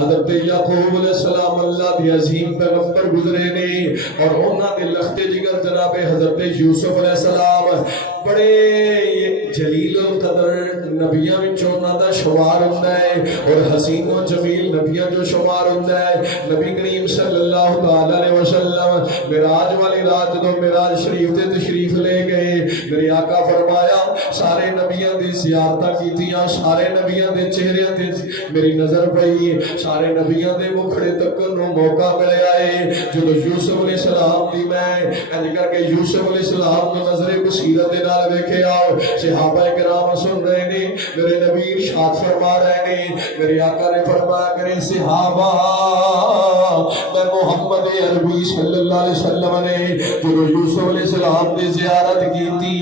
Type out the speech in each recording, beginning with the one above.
حضرت یعقوب علیہ السلام اللہ دی عظیم پیغمبر گزرے نے اور انہاں دے لخت جگر جناب حضرت یوسف علیہ السلام بڑے جلیل القدر نبیاں وچوں انہاں دا شمار ہوندا ہے اور حسین و جمیل نبیاں جو شمار ہوندا ہے۔ نبی کریم صلی اللہ تعالی علیہ وسلم معراج والی رات جدوں معراج شریف تے تشریف لے گئے، میرے آقا فرمایا سارے نبیاں دی زیارتاں کیتیاں، سارے نبیاں دے چہریاں تے میری نظر پئی، سارے نبیاں دے مکھڑے تکن نو موقع ملیا ہے۔ جدوں یوسف علیہ السلام دی میں انج کر کے یوسف علیہ السلام نو نظر بصیرت دے نال ویکھیا، صحابہ کرام سن رہے نے، میرے نبی ارشاد فرما رہے نے، میرے آقا نے فرمایا کرے صحابہ میں محمد عربی صلی اللہ علیہ وسلم نے جدوں یوسف علیہ السلام دی زیارت کیتی،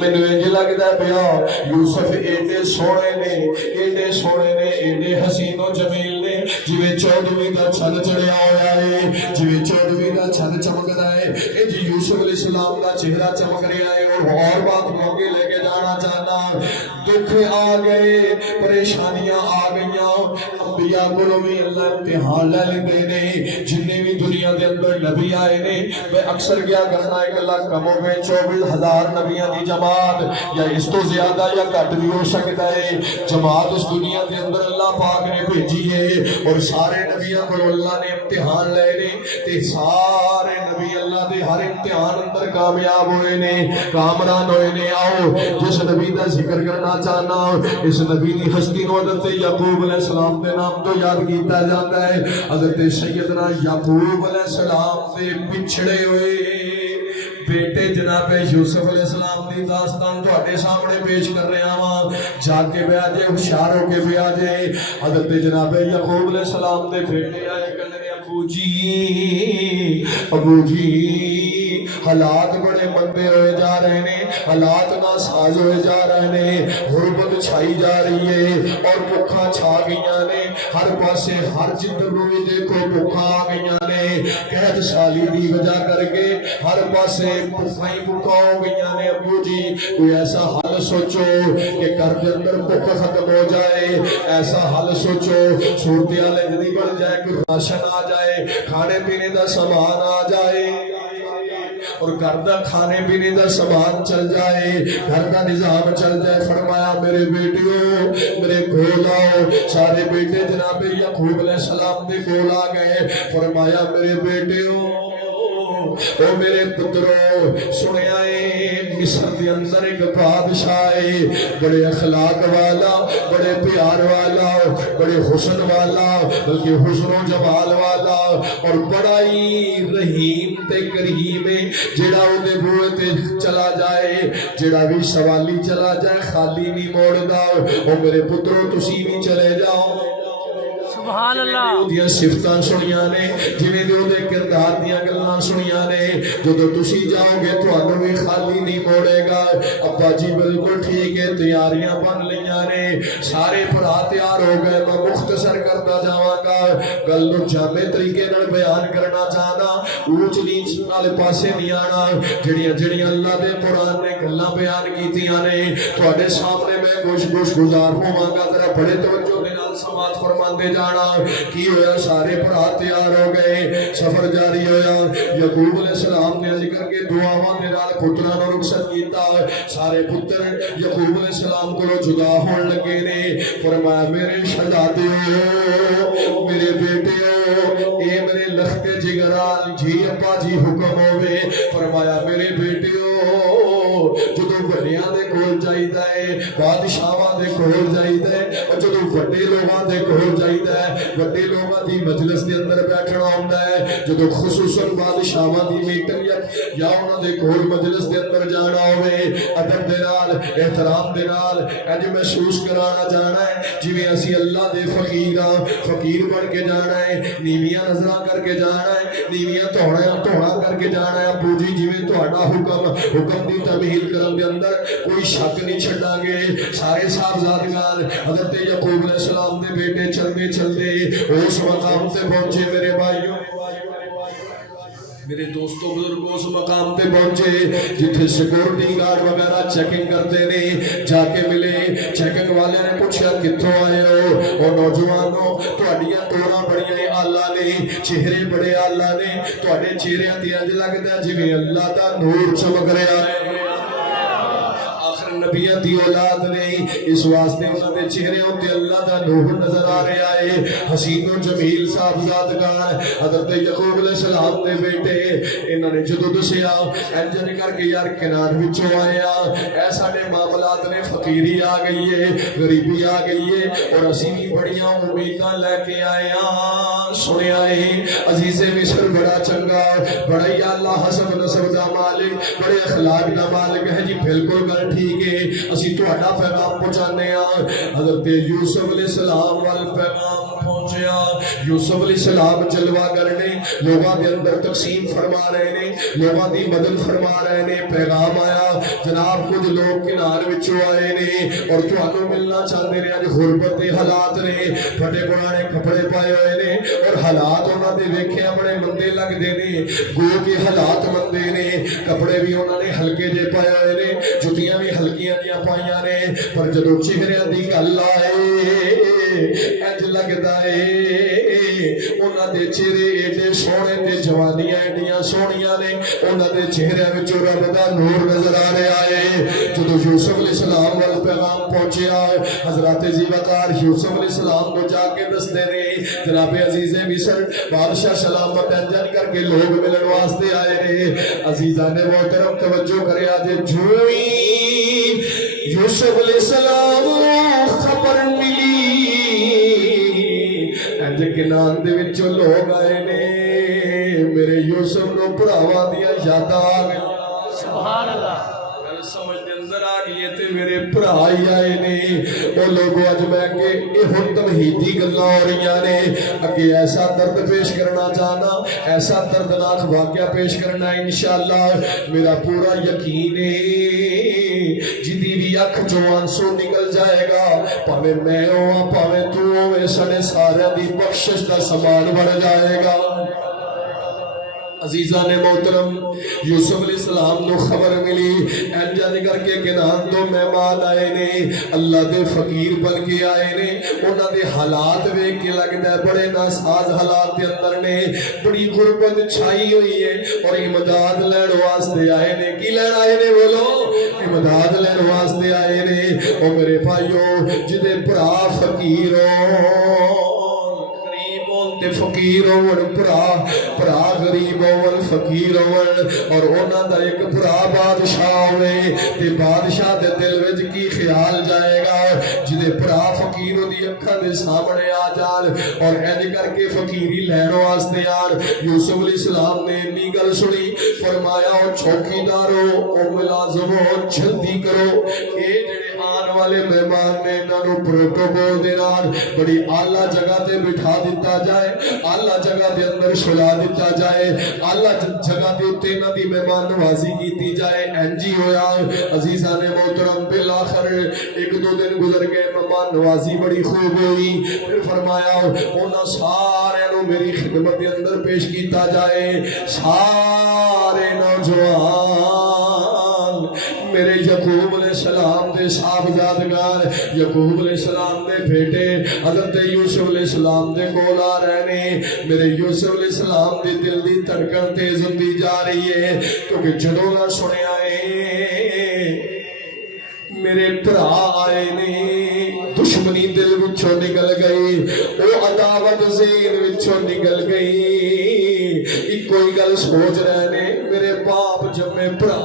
مینوں انج لگدا پیا یوسف ایڈے سونے نے، ایڈے سونے نے، ایڈے حسین و جمیل نے، جویں 14ویں دا چن چڑھیا ہویا ہے، جویں 14ویں دا چن چمکدا ہے، انج یوسف علیہ السلام دا چہرہ چمک رہا ہے۔ اور بات کو آگے لے کے جانا چاہنا، دکھ آ گئے، پریشانیاں آ گئیاں، انبیاء کو بھی اللہ امتحان لے لیندے نے، جنہیں بھی دنیا دے اندر نبی آئے نے، میں اکثر کیا کرنا ہے کہ اللہ کم ہو گئے 24,000 نبیاں دی جماعت یا اس تو زیادہ یا کٹ بھی ہو سکتا ہے، جماعت اس دنیا دے اندر اللہ پاک نے بھیجی ہے اور سارے نبیوں کو اللہ نے امتحان لے لے تے سارے نبی اللہ دے ہر امتحان اندر کامیاب ہوئے نے، کامران ہوئے نے۔ آؤ جس نبی دا ذکر کرنا چاہنا، اس نبی دی ہستی نو حضرت یعقوب علیہ السلام دے نام تو یاد کیتا جاتا ہے۔ حضرت سیدنا یعقوب علیہ السلام دے پچھڑے ہوئے بیٹے جناب یوسف علیہ السلام دی داستان تواڈے سامنے پیش کر رہا ہاں، جا کے بھی آجے، ہوشیار ہو کے بھی آجے۔ حضرت جناب یعقوب علیہ السلام دے بیٹے آئے کہنے ابو جی، ابو جی حالات بڑے مندے ہوئے جا رہے ہیں، حالات ناساز ہوئے جا رہے ہیں، غربت چھائی جا رہی ہے اور بھوکاں چھا گئیاں نے، ہر پاسے ہر جدھر روئی دیکھو بھوکاں آ گئیاں نے، قحط سالی دی وجہ کر کے ہر پاسے بھوکاں ہی بھوکاں ہو گئیاں نے۔ ابو جی کوئی ایسا حل سوچو کہ گھر کے اندر بھوک ختم ہو جائے، ایسا حل سوچو صورتحال جدی بڑھ جائے، کوئی راشن آ جائے، کھانے پینے دا سامان آ جائے اور گھر دا کھانے پینے دا سامان چل جائے، گھر دا نظام چل جائے۔ فرمایا میرے بیٹیوں میرے کول آؤ، سارے بیٹے جناب یعقوب علیہ السلام دے کول آ گئے۔ فرمایا میرے بیٹیوں او میرے پترو، سنیا ہے مصر دے اندر ایک بادشاہ ہے، بڑے اخلاق والا، بڑے پیار والا، بڑے حسن والا، بلکہ حسن و جمال والا اور بڑا ہی رحیم تے کریم ہے، جیڑا او دے بوئے تے چلا جائے، جیڑا بھی سوالی چلا جائے خالی نہیں موڑدا۔ او میرے پترو تسی بھی چلے جاؤ۔ سبحان اللہ دیاں صفتاں سنیاں نے، جویں دے اودے کردار دیاں گلاں سنیاں نے، جدوں تسی جاؤ گے تھانوں بھی خالی نہیں موڑے گا۔ ابا جی بالکل ٹھیک ہے، تیاریاں بن لیاں نے، سارے بھرا تیار ہو گئے۔ میں مختصر کرتا جاواں گا، گل نوں جامع طریقے نال بیان کرنا چاہنا، اونچ نیچ والے پاسے نہیں آنا۔ جڑیاں جڑیاں اللہ دے قرآن نے گلاں بیان کیتیاں نے تواڈے سامنے میں گوش گزار ہوواں گا، ذرا بڑے توجہ دے نال سماعت فرماندے جانا۔ کی ہویا، سارے بھرا تیار ہو گئے، سفر جاری ہویا۔ یعقوب علیہ السلام نے ذکر کے دعاواں دے نال پتراں نوں رخصت کیتا، سارے پتر یعقوب علیہ السلام کو جدا ہون لگے نے۔ فرمایا میرے شہزادیو، میرے بیٹیو، اے میرے لخت جگران جی ابا جی حکم ہوئے۔ فرمایا میرے بیٹیو جدوں وڈیاں دے کول جائیدا ہے، بادشاہاں دے کول جائیدا ہے، اور جدوں وڈے لوگاں دے کول جائیدا ہے، وڈے لوگاں دی مجلس دے اندر بیٹھنا ہوندا ہے، جدوں خصوصاً بادشاہاں دی میٹنگ یا انہاں دے کول مجلس دے اندر جانا ہوئے، ادب دے نال احترام دے نال انج محسوس کرانا جانا ہے جویں اسی اللہ دے فقیر ہاں، فقیر بن کے جانا ہے، نیویاں نظراں کر کے جانا ہے، نیویاں توڑا کر کے جانا ہے۔ ابو جی جویں تہاڈا حکم دی تمہید کرن دے اندر کوئی شک نہیں چھڈاں گے۔ سارے صاحبزادگان حضرت یعقوب علیہ السلام دے بیٹے چلدے چلدے اس مقام تے پہنچے۔ میرے بھائیوں میرے دوستوں بزرگوں اس مقام تے پہنچے جتھے سیکورٹی گارڈ وغیرہ چیکنگ کرتے نے، جا کے ملے، چیکنگ والے نے پوچھا کتوں آئے ہو؟ اور نوجوانوں تہاڈیاں ٹوراں بڑیاں اعلیٰ نے، چہرے بڑے اعلیٰ نے، تہاڈے چہریاں تے انج لگدا جویں اللہ دا نور چمک رہا ہے۔ نبیاں دی اولاد نے اس واسطے انہاں دے چہرے تے اللہ دا نور نظر آ رہا ہے۔ حسین و جمیل صاحبزادگان حضرت یعقوب علیہ السلام دے بیٹے، انہاں نے جدوں دسیا انجن کر کے یار کنار وچوں آیا، اے ساڈے معاملات نے فقیری آ گئی ہے، غریبی آ گئی ہے، اور اسی بھی بڑیاں امیداں لے کے آئے ہاں۔ سنیا ہے عزیز مصر بڑا چنگا، بڑا ہی اللہ حسب نسب دا مالک، بڑے اخلاق دا مالک ہے جی، بالکل گل ٹھیک ہے، اسی تہاڈا پیغام پہنچانے ہاں۔ حضرت یوسف علیہ السلام وال پیغام پہنچیا۔ یوسف علیہ السلام جلوہ کرنے لوگاں دے اندر تقسیم فرما رہے نے، لوگاں دی مدد فرما رہے نے۔ پیغام آیا جناب کچھ لوگ کنار وچوں آئے نے اور تہانوں ملنا چاہتے نے، اج غربت دے حالات نے، پھٹے پرانے کپڑے پائے ہوئے نے اور حالات انہاں دے ویکھیا بڑے مندے لگدے نے، گو کے حالات مندے نے، کپڑے بھی انہاں نے ہلکے جے پائے ہوئے نے، جتیاں بھی ہلکیاں جیاں پائیاں نے، پر جدوں چہریاں دی گل آئے انج لگدا ہے انہاں دے چہرے ایڈے سوہنے تے جوانیاں ایڈیاں سونیاں نے، انہاں دے چہریاں وچوں رب دا نور نظر آ رہا ہے۔ جدوں یوسف علیہ السلام وال پیغام پہنچیا، حضرت ذی وقار یوسف علیہ السلام کو جا کے دستے نے جناب عزیز مصر بادشاہ سلامت انجن کر کے لوگ ملن واسطے آئے نے۔ عزیزان محترم توجہ کریا جے، جو یوسف علیہ السلام خبر ملی انج کنان دے وچوں لوگ آئے نے، میرے یوسف نو بھراواں دیاں یاداں آ گئی۔ سبحان اللہ، گل سمجھ دے اندر آ گئی تے میرے بھرا ہی آئے نے۔ او لوگوں اج میں کہ اے ہن تمہیدی گلاں ہو رہیاں نے، اگے ایسا درد پیش کرنا چاہنا، ایسا دردناک واقعہ پیش کرنا انشاءاللہ میرا پورا یقین ہے۔ جدی بھی اکھ چوں آنسو نکل جائے گا، پاویں میں ہواں پاویں تو ہوویں، ساڈے سارے دی بخشش دا سامان بڑھ جائے گا۔ عزیزان محترم یوسف علیہ السلام نو خبر ملی انجا کر کے کنان تو مہمان آئے نے، اللہ دے فقیر بن کے آئے نے، انہاں دے حالات ویکھ کے لگدا ہے بڑے ناساز حالات دے اندر نے، بڑی غربت چھائی ہوئی ہے اور امداد لین واسطے آئے نے۔ کی لین آئے نے؟ بولو، امداد لین واسطے آئے نے۔ او میرے بھائیو جدے بھرا فقیر تے فقیر ہون، بھرا غریب ہون، فقیر ہون، اور انہاں دا ایک بھرا بادشاہ ہوئے تے بادشاہ دے دل وچ کی خیال جائے گا جدے بھرا فقیر دی اکھاں دے سامنے آ جان اور انج کر کے فقیری لین واسطے آن۔ یوسف علیہ السلام نے انی گل سنی، فرمایا او چوکیدارو، او ملازمو، جلدی کرو، اے جڑے آن والے مہمان نے انہاں نو پروٹوکول دے نال بڑی اعلیٰ جگہ تے بٹھا دیتا جائے، اعلیٰ جگہ دے اندر سلا دیتا جائے، اعلیٰ جگہ دے اوتے انہاں دی مہمان نوازی کیتی جائے۔ انجی ہویا عزیزان محترم، بالآخر ایک دو دن گزر گئے، مہمان نوازی بڑی خوب ہوئی، پھر فرمایا انہاں سارے نو میری خدمت دے اندر پیش کیتا جائے۔ سارے نوجوان میرے یعقوب علیہ السلام دے صاحبزادگان، یعقوب علیہ السلام دے بیٹے حضرت یوسف علیہ السلام دے کول آ رہے نے۔ میرے یوسف علیہ السلام دی دل دی دھڑکن تیز ہوندی جا رہی ہے، کیونکہ جدوں میں سنیا ہے میرے بھرا آئے نے، دشمنی دل وچوں نکل گئی، او عداوت ذہن وچوں نکل گئی، ایک کوئی گل سوچ رہے نے، میرے باپ جمے بھرا،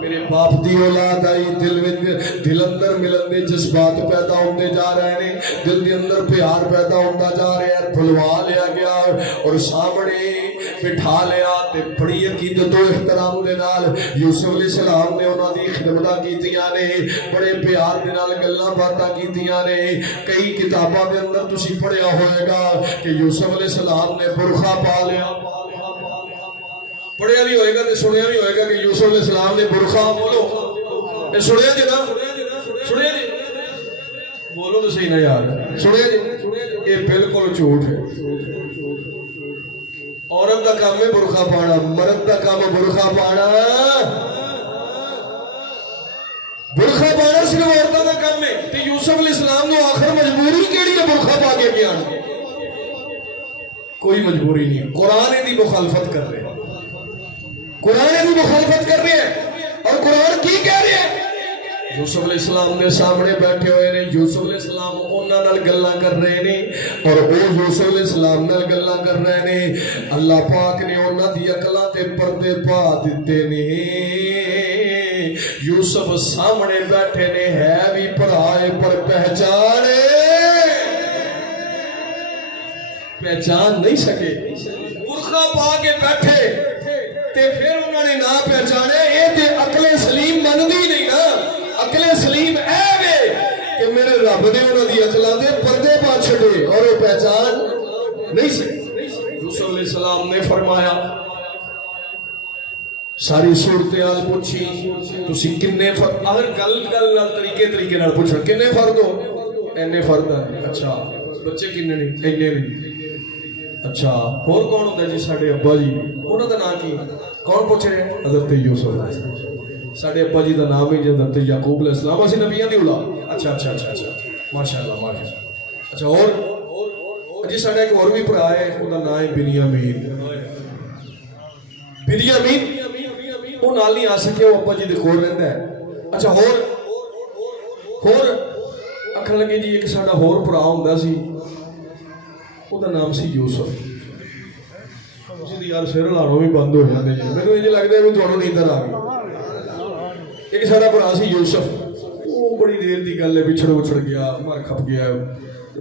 میرے باپ دی اولاد آئی، دل اندر ملن دے جذبات پیدا ہوندے جا رہے ہیں، دل دے اندر پیار پیدا ہوتا جا رہا ہے، بھلوا لیا گیا اور سامنے بٹھا لیا تے بڑی عقیدت و احترام دے نال یوسف علیہ السلام نے انہاں دی خدمتاں کیتیاں نے، بڑے پیار دے نال گلاں باتاں کیتیاں نے۔ کئی کتاباں دے اندر تسی پڑھیا ہوئے گا کہ یوسف علیہ السلام نے برخا پا لیا، پڑھیا بھی ہوئے گا تے سنیا بھی ہوئے گا کہ یوسف علیہ السلام نے برخا، بولو اے سنیا جی نا، سنیا جی، بولو تو صحیح نہ یار، سنیا جی، یہ بالکل جھوٹ ہے۔ عورت عورت کا کام ہے برخا پانا، مرد کا کام ہے برخا پانا، برخا پانا صرف عورتوں کا کام ہے۔ تو یوسف علیہ السلام نے آخر مجبوری کیڑی ہے برخا پا کے گیا؟ کوئی مجبوری نہیں، قرآن دی مخالفت کر رہے ہیں، قرآن دی مخالفت کر رہے ہیں۔ اور قرآن کی کہہ رہے ہیں؟ یوسف علیہ السلام نے سامنے بیٹھے ہوئے نے، یوسف علیہ السلام انہاں نال گلاں کر رہے نے اور وہ یوسف علیہ السلام نال گلاں کر رہے نے۔ اللہ پاک نے انہاں دی عقلاں تے پردے پا دتے نے۔ یوسف سامنے بیٹھے نے، ہے بھی پڑھائے پر پہچان نہیں سکے، برخا پا کے بیٹھے تے پھر انہوں نے نہ پہچانے۔ اے تے عقل سلیم مندی نہیں نا، عقل سلیم اے وے کہ میرے رب نے انہوں دی عقلاں دے پردے پا چھڑے اور وہ پہچان نہیں سکے۔ یوسف علیہ السلام نے فرمایا، ساری صورتحال پوچھی، تسی کنے فرد، اگر گل طریقے نال پوچھو کنے فرد ہو؟ اینے فرد ہیں۔ اچھا بچے کنے نہیں؟ اینے نہیں۔ اچھا اور کون ہوتا ہے؟ جی ساڑھے ابا جی نے، انہوں کا نام کی؟ کون پوچھ رہے ہیں؟ حضرت یوسف علیہ السلام۔ ساڑھے ابا جی کا نام ہے جی حضرت یعقوب علیہ السلام، اسی نبیوں دی اولاد۔ اچھا اچھا اچھا اچھا ماشاءاللہ ماشاءاللہ۔ اچھا اور جی ساڑھا ایک اور بھی بھرا ہے، اس کا نام ہے بنیامین۔ بنیامین وہ نال نہیں آ سکے، وہ ابا جی دے کول رہندا ہے۔ اچھا اور آکھن لگے جی ایک ساڈا ہور بھرا ہوندا سی، وہ نام سی یوسف۔ جی یار سر لاڑوں بھی بند ہو جاتے ہیں، مینوں یہ لگتا ہے بھی تھوڑا نیندر آ گئی۔ ایک ساڈا بھرا سی یوسف، وہ بڑی دیر کی گل ہے، بچھڑ گیا، مر کھپ گیا۔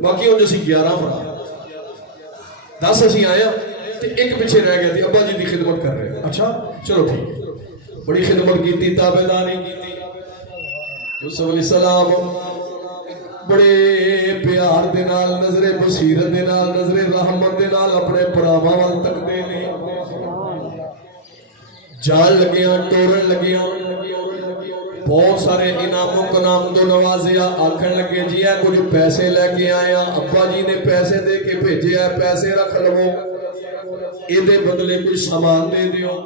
باقی ہوں اسی 11 بھرا، 10 اسی آئے تو ایک پیچھے رہ گیا تھی، ابا جی کی خدمت کر رہے۔ اچھا چلو ٹھیک ہے، بڑی خدمت کی، تابعداری کی۔ یوسف علیہ السلام بڑے پیار دے نال، نظر بصیرت دے نال، نظر رحمت دے نال اپنے بھراواں ول تکدے نے۔ جان لگیاں، ٹورن لگیاں، بہت سارے انعاموں کا نام تو نوازیا۔ آکھن لگے جی ہے کچھ پیسے لے کے آیا، ابا جی نے پیسے دے کے بھیجے ہے، پیسے رکھ لو، یہ دے بدلے کوئی سامان دے دیو۔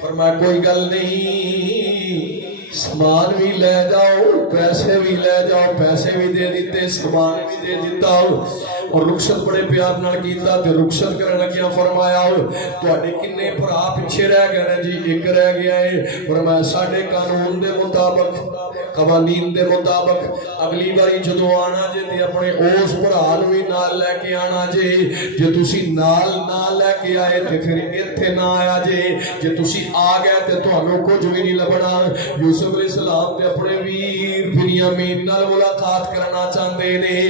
فرمایا کوئی گل نہیں، سامان بھی لے جاؤ، پیسے بھی لے جاؤ، پیسے بھی دے دیتے، سامان بھی دے دیتا اور رخصت بڑے پیار نال کیتا تے رخصت کرن لگیا۔ فرمایا تواڈے کنے بھرا پیچھے رہ گئے نے؟ جی ایک رہ گیا ہے۔ فرمایا ساڈے قانون دے مطابق، قوانین دے مطابق اگلی باری جدوں آنا جے تے اپنے اس بھرا نوں بھی نال لے کے آنا جے، جے تسی نال نہ لے کے آئے تے پھر ایتھے نہ آیا جے، جے تسی آ گئے تے تہانوں کچھ بھی نہیں لبنا۔ یوسف علیہ السلام تے اپنے ویر بنیامین نال ملاقات کرنا چاہتے نے،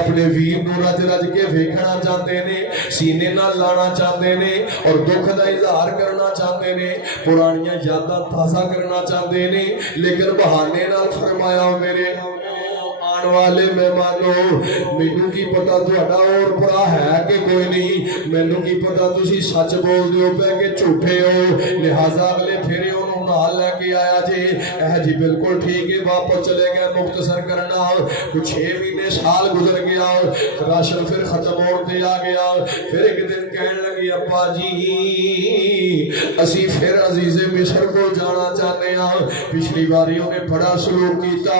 اپنے ویر نوں رج رج کے ویکھنا چاہتے نے، سینے نال لانا چاہتے نے اور دکھ دا اظہار کرنا چاہتے نے، پرانیاں یاداں تازہ کرنا چاہتے نے، لیکن بہانے نال فرمایا میرے آن والے مہمانوں، مینوں کی پتا تہاڈا اور بھرا ہے کہ کوئی نہیں، مینوں کی پتا تسی سچ بول دیو پے کہ جھوٹے ہو، لہذا اگلے پھیرے انہوں نال لے کے آیا جی۔ جی بالکل ٹھیک ہے، واپس چلے گئے۔ مختصر کرنا کچھ 6 مہینے سال گزر گیا، راشن پھر ختم ہوتے آ گیا۔ پھر ایک دن کہنے لگی ابا جی اسی پھر عزیز مصر کو جانا چاہتے ہیں، پچھلی باری انہیں بڑا سلوک کیتا،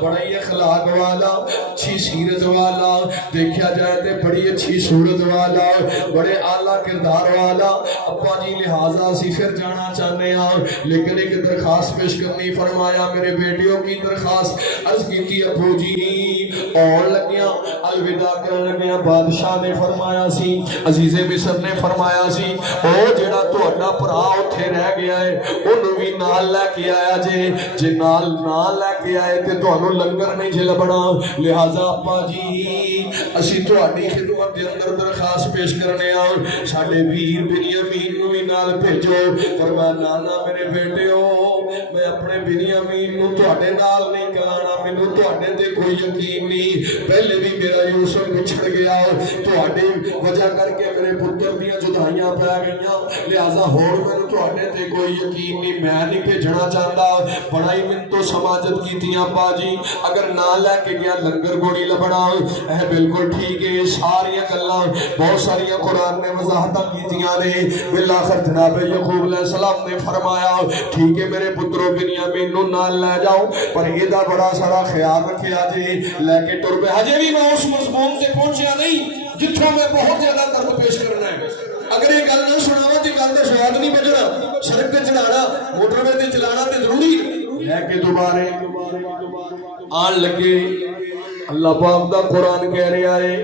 بڑا ہی اخلاق والا، اچھی سیرت والا، دیکھا جائے تے بڑی اچھی صورت والا، بڑے اعلیٰ کردار والا، ابا جی لہٰذا اسی پھر جانا چاہتے ہیں، لیکن ایک درخواست پیش کرنی۔ فرمایا میرے بیٹیوں کی درخواست عرض کی تھی ابو جی، اور لگیاں الوداع کرن لگیاں، بادشاہ نے فرمایا سی، عزیز مصر نے فرمایا سی، او جڑا تہاڈا بھرا اوتھے رہ گیا ہے اونوں بھی نال لے کے آیا جے، جے نال نہ لے کے آئے تے تہانوں لنگر نہیں جے لبنا، لہذا ابا جی اسی تہاڈی خدمت دے اندر درخواست پیش کرنے آ، ساڈے ویر بنیامین نوں بھی نال بھیجو۔ فرمایا نانا میرے بیٹے ہو، میں اپنے بنیامین نو تواڈے نال نہیں کلانا مینوں تواڈے تے کوئی یقین نہیں پہلے بھی میرا یوسف بچھڑ گیا تواڈی وجہ کر کے میرے پتر دیاں جدائیاں پہ گئیاں لہذا ہور مینوں تواڈے تے کوئی یقین نہیں میں نہیں بھیجنا چاہتا بڑا ہی من تو سماجت کیتیاں ابا جی اگر نہ لے کے گیا لنگر گوڑی لبنا اے بالکل ٹھیک ہے ساری گلاں بہت ساری قرآن نے وضاحتاں کیتیاں نے بالآخر جناب یعقوب علیہ السلام نے فرمایا ٹھیک ہے میرے پترو بنیامین نو نال لے جاؤ پر یہ دا بڑا سارا خیال رکھیا جی لے کے ٹر پے ہجے بھی میں اس مضمون سے پہنچیا نہیں جتھوں میں بہت زیادہ درد پیش کرنا ہے اگر یہ گل نہ سناواں تے گل دا سواد نہیں بجنا سڑک تے چلانا موٹر وے تے چلانا تے ضروری لے کے دوبارے آن لگے اللہ پاک دا قرآن کہہ رہا ہے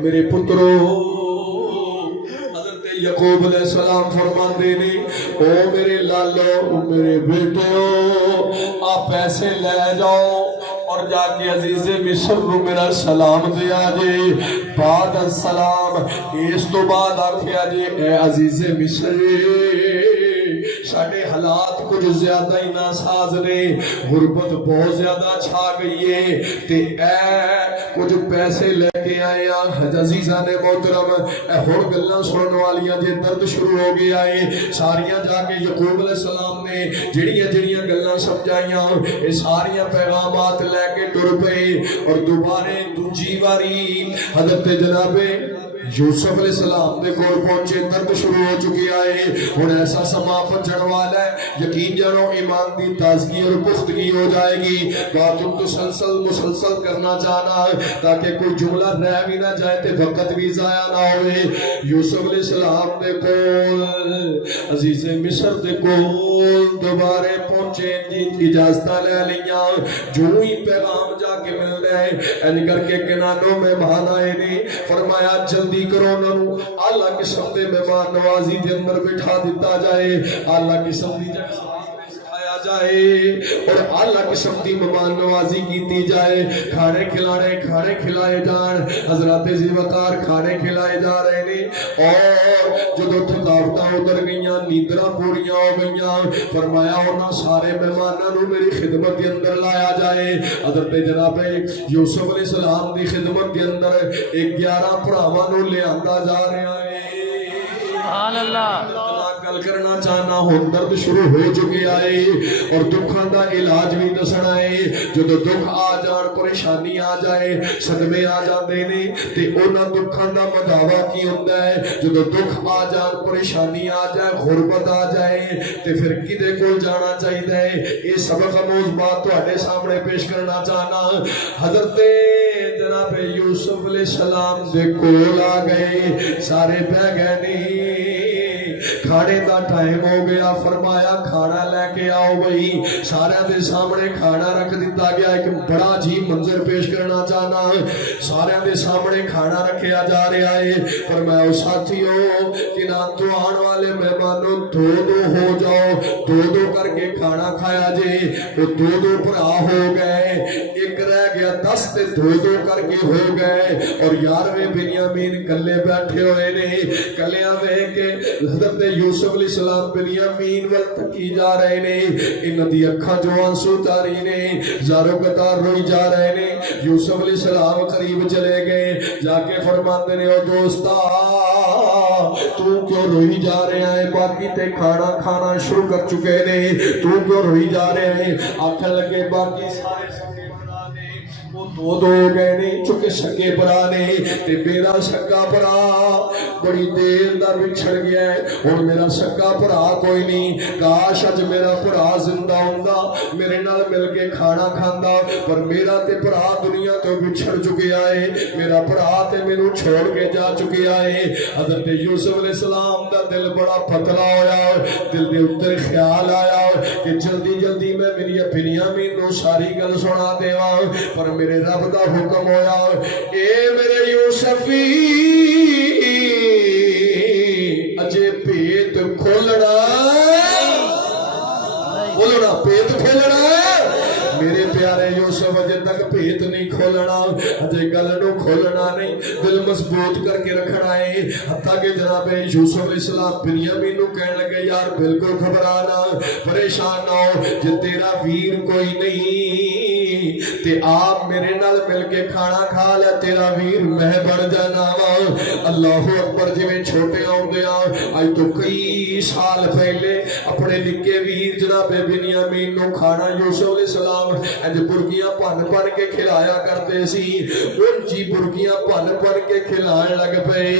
میرے پترو حضرت یعقوب علیہ السلام فرماندے نے او میرے لالو میرے بیٹے آپ پیسے لے جاؤ اور جا کے عزیز مصر رو میرا سلام دیا جے بعد السلام اس تو بعد آکھیا جے اے عزیز مصر ساڑھے حالات کچھ زیادہ ہی ناساز نے غربت بہت زیادہ چھا گئی ہے تے اے کچھ پیسے لے کے آئے عزیزہ نے محترم اے ہور گلہ سننے والیاں جے درد شروع ہو گیا ہے ساریاں جا کے یعقوب علیہ السلام نے جڑیاں گلہ سمجھائیاں اے ساریاں پیغامات لے کے ٹر پے اور دوبارے دوجی واری حضرت جناب یوسف علیہ السلام دے کول پہنچے درد شروع ہو چکی آئے اور ایسا سما پچھڑ والا ہے یقین جانو ایمان دی تازگی اور پختگی ہو جائے گی باتوں مسلسل کرنا چاہنا تاکہ کوئی جملہ رہ بھی نہ جائے تے وقت بھی ضائع نہ ہوئے یوسف علیہ السلام دے کول عزیز مصر دے کول دوبارے پہنچے اجازتہ لے لیاں جو ہی پیغام جا کے مل رہے این کر کے کنانوں میں مہان آئے نے فرمایا جلدی کرو ننو اللہ قسم دے مہمان نوازی دے اندر بٹھا دیتا جائے اللہ قسم دی جگہ سکھایا جائے اور اللہ قسم دی مہمان نوازی کیتی جائے کھانے کھلائے جان حضرات زیوکار کھانے کھلائے جا رہے نے اور جدو تھکاوٹاں اتر گئیاں نیندراں پوریاں ہو گئیاں فرمایا ہونا سارے مہماناں نو میری خدمت کے اندر لایا جائے حضرت جناب یوسف علیہ السلام دی خدمت کے اندر 11 بھراواں نو لے آندا جا رہا ہے سبحان اللہ گل کرنا چاہنا ہوں درد شروع ہو چکے آئے اور دکھاں دا علاج بھی دسنا ہے جدو دکھ آ جان پریشانی آ جائے صدمے آ جاندے نے تے اونا دکھاں دا مداوا کی ہوندا ہے جدو دکھ آ جان پریشانی آ جائے غربت آ جائے تے پھر کدے کول جانا چاہیے ہے یہ سبق آموز بات تواڈے سامنے پیش کرنا چاہنا حضرت جناب یوسف علیہ السلام دے کول آ گئے سارے بہ گئے نہیں کھانے دا ٹائم ہو گیا فرمایا کھانا لے کے آؤ بھئی سارے دے سامنے کھانا رکھ دیتا گیا ایک بڑا عجیب منظر پیش کرنا چاہنا سارے دے سامنے کھانا رکھیا جا رہا ہے فرمایا ساتھیو کنان تو آن والے مہمانوں دو ہو جاؤ دو کر کے کھانا کھایا جے وہ دو بھرا ہو گئے ایک رہ گیا 10 تے دو کر کے ہو گئے اور 11ویں بنیامین کلے بیٹھے ہوئے نے کلیاں وے کے حضرت یوسف علیہ السلام بنیامین وقت کی جا رہے نے ان دی اکھاں جو آنسو تاری نے زارو قطار روئی جا رہے نے یوسف علیہ السلام قریب چلے گئے جا کے فرماتے نے او دوستا تو کیوں روئی جا رہے ہیں باقی تے کھانا شروع کر چکے نے تو کیوں روئی جا رہے ہیں آنکھیں لگے باقی سارے دو ہو گئے نہیں چکے سکے برا نے تے میرا سکا برا بڑی دیر دا بچھڑ گیا ہے اور میرا سکا برا کوئی نہیں کاش اج میرا برا زندہ ہوندا میرے نال مل کے کھانا کھاندا پر میرا تے برا دنیا تو بچھڑ چکیا ہے میرا برا تے مینوں چھوڑ کے جا چکیا ہے حضرت یوسف علیہ السلام دا دل بڑا پتلا ہویا دل دے اوپر خیال آیا کہ جلدی میں میری بنیامین نو ساری گل سنا دیواں پر میرے رب دا حکم ہویا اے میرے یوسفی اجے پیت کھولنا بولو نا پیت کھولنا میرے پیارے یوسف اجے تک پیت نہیں کھولنا کھولنا ہجے گل نو کھولنا نہیں دل مضبوط کر کے رکھنا ہے حتیٰ کہ جناب یوسف علیہ السلام بنیامین نو کہنے لگے یار بالکل گھبرانا پریشان نہ ہو جے تیرا ویر کوئی نہیں تے آپ میرے نال مل کے کھانا کھا لیا تیرا ویر میں بڑھ جانا وا اللہ اکبر جویں چھوٹے ہوندے اج تو کئی سال پہلے اپنے نکے ویر جناب بنیامین نو کھانا یوسف علیہ السلام اج برگیاں پن پن کے کھلایا کرتے سی ان جی برگیاں پن پن کے کھلان لگ پئے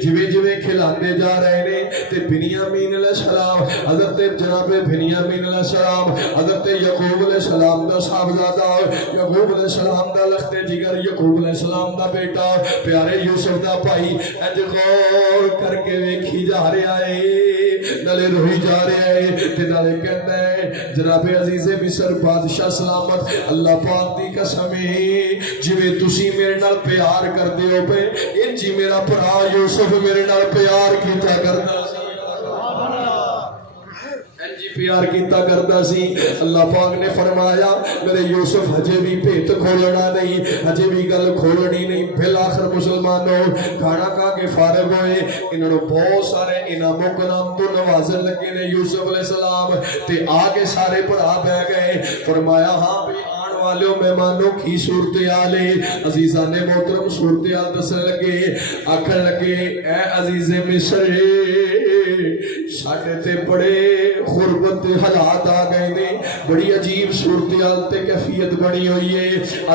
جویں جویں کھلاندے جا رہے نے تے بنیامین علیہ السلام حضرت جناب بنیامین علیہ السلام حضرت یعقوب علیہ السلام دا صاحبزادہ یعقوب علیہ السلام دا لخت جگر یعقوب علیہ السلام دا بیٹا پیارے یوسف دا بھائی اج غور کر کے ویکھی جا رہا ہے نالے روئی جا رہا ہے تے نالے کہندا ہے جناب عزیز مصر بادشاہ سلامت اللہ پاک دی قسم ہے جویں تسی میرے نال پیار کردے ہو پے انج ہی میرا بھرا یوسف میرے نال پیار کیتا کردا پیار کیتا کرتا سی اللہ پاک نے فرمایا میرے یوسف ہجے بھی بھیت کھولنا نہیں ہجے بھی گل کھولنی نہیں بالآخر مسلمانوں کھانا کھا کے فارغ ہوئے انہوں نے بہت سارے انعاموں کا نام تو نوازن لگے نے یوسف علیہ السلام تے آگے سارے بھرا بہ گئے فرمایا ہاں بھی آن والوں مہمانوں کی صورتحال عزیزان محترم صورتحال دسنے لگے آکھن لگے اے عزیز مصر ساڈے تے بڑے غربت دے حالات آ گئے نے بڑی عجیب صورتحال تے کیفیت بنی ہوئی ہے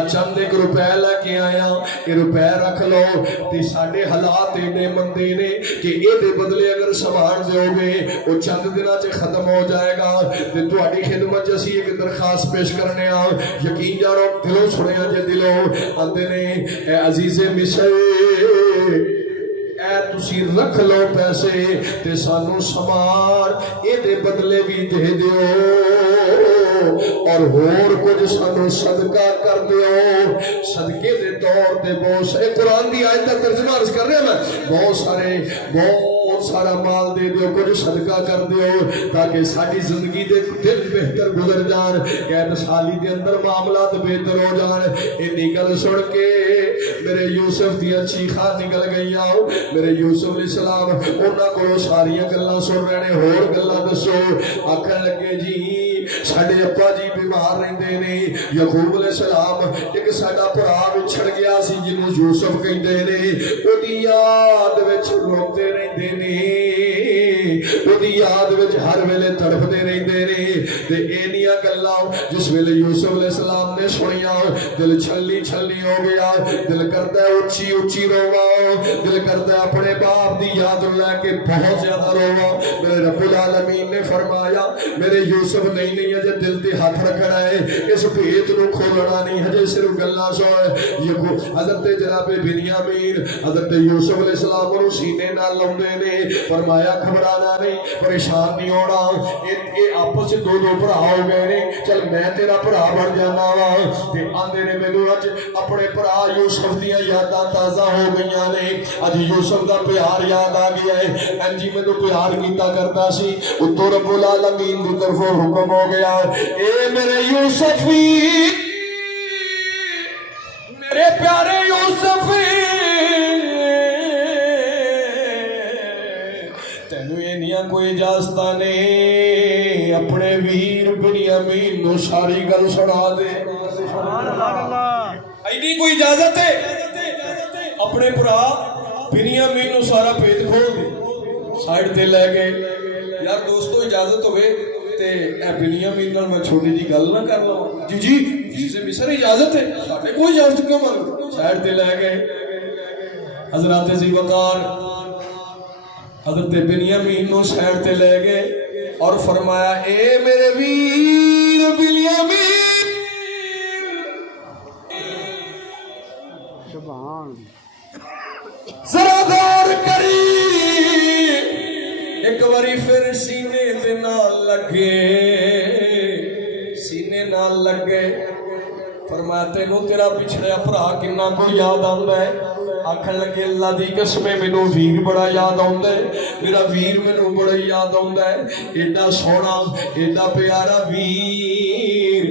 چند ایک روپے لے کے آیا یہ روپے رکھ لو تے ساڈے حالات اینے مندے نے کہ اے دے بدلے اگر سامان دیو گے وہ چند دنوں سے ختم ہو جائے گا تے تہاڈی خدمت جسی ایک درخواست پیش کرنے آ یقین جانو دلوں سنیا جے دلوں آندے نے اے عزیز مصر اے تسی رکھ لو پیسے تے سانو سامان اے دے بدلے بھی دے دیو اور ہور کچھ سانو صدقہ کر دیو صدقے دے طور تے بہت سارے قرآن دی آیت کا ترجمہ عرض کر رہے ہیں میں بہت سارا مال دے دیو کچھ صدقہ کر دیو تاکہ ساری زندگی دے دل بہتر گزر جان قید سالی دے اندر معاملات بہتر ہو جان یہ نکل سن کے میرے یوسف دیا چیخا نکل گئی آؤ میرے یوسف علیہ السلام انہاں کو ساریاں گلاں سن رہے ہیں ہور گلاں دسو آکھن لگے جی ساڈے ابا جی بیمار رہندے نے یعقوب علیہ السلام ایک ساڈا بھرا وچھڑ گیا سی جنوں یوسف کہندے نے اودی یاد وچ روندے رہندے نے اودی یاد وچ ہر ویلے تڑپدے رہندے نے تے اینیاں گلاں جس ویلے یوسف علیہ السلام نے سنیاں دل چھلی چھلی ہو گیا دل کردا ہے اونچی اونچی رواں دل کردا ہے اپنے باپ دی یاد لے کے بہت زیادہ رواں میرے رب العالمین نے فرمایا میرے یوسف نہیں ہجے دل تے ہاتھ رکھنا ہے اس بھیت نو کھولنا نہیں ہجے صرف گلاں سن حضرت جناب بنیامین حضرت یوسف علیہ السلام نو سینے نال لاوندے نے فرمایا گھبرانا نہیں پریشان نہیں ہونا یہ آپس دو بھرا ہو گئے نے چل میں تیرا بھرا بن جانا وا تے آندے نے مینوں اج اپنے بھرا یوسف دیاں یاداں تازہ ہو گئیاں نے اج یوسف دا پیار یاد آ گیا ہے انجی مینوں پیار کیتا کرتا سی اتو رب العالمین دی طرفوں حکم ہو گیا اے میرے یوسفی میرے پیارے یوسفی تینو اینیاں کوئی اجازت نے اپنے ویر بنیامین نو ساری گل سنا دے اینی کوئی اجازت ہے اپنے بھرا بنیامین نو سارا بھید کھول دے سائیڈ تے لے گئے یار دوستو اجازت ہوئے تے اے بنیامین نال میں چھوٹی جی گل نہ کر لوں جی جی جسے مصر اجازت ہے ساڈے کوئی اجازت کیوں مانگو سائیڈ تے لے گئے حضرات ذی وقار حضرت بنیامین نو سائیڈ تے لے گئے اور فرمایا اے میرے ویر بنیامین سبحان ذرا غور کری ایک باری پھر سینے دے نال لگے سینے نال لگے فرمایا تینوں تیرا پچھڑیا بھرا کنا کو یاد آندا ہے آکھن لگے اللہ دی قسم مینوں ویر بڑا یاد آندا ہے میرا ویر مینوں بڑا یاد آندا ہے ایڈا سونا ایڈا پیارا ویر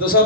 10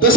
10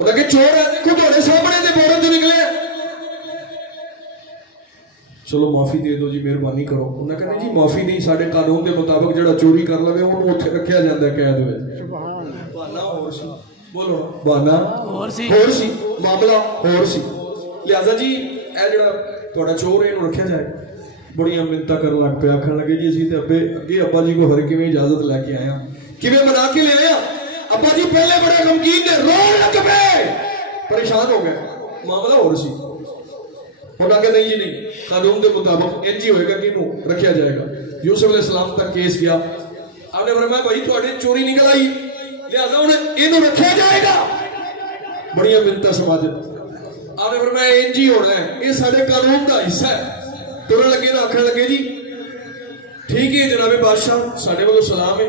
انہیں کہ چور ہے دیکھو تھوڑے سامنے دے بورن جو نکلے چلو معافی دے دو جی مہربانی کرو انہیں کہا نہیں جی معافی نہیں سارے قانون دے مطابق جڑا چوری کر لے انہوں اتنے رکھیا جاتا ہے قید میں بہانا اور سی بولو بہانا اور سی معاملہ اور سی لہذا جی اے جڑا تھوڑا چور ہے انہوں رکھیا جائے بڑی منتاں کر لگ پہ آکھن لگے جی اسی تے اگے ابا جی کو ہر کیویں اجازت لے کے آیا کیویں منا کے لے آیا ابا جی پہلے بڑے غمگین نے رون لگ پے پریشان ہو گئے معاملہ اور سی انہوں کہ نہیں جی نہیں قانون دے مطابق انج ہی ہوئے گا کہ انہوں رکھیا جائے گا یوسف علیہ السلام تک کیس گیا آپ نے فرمایا بھائی تھوڑے چوری نکل آئی لہذا انہوں رکھیا جائے گا بڑی منتاں سماجت آپ نے فرمایا انج ہی ہونا ہے یہ سارے قانون دا حصہ ہے ترن لگے نہ آکھن لگے جی ٹھیک ہے جناب بادشاہ ساڈے والوں سلام ہے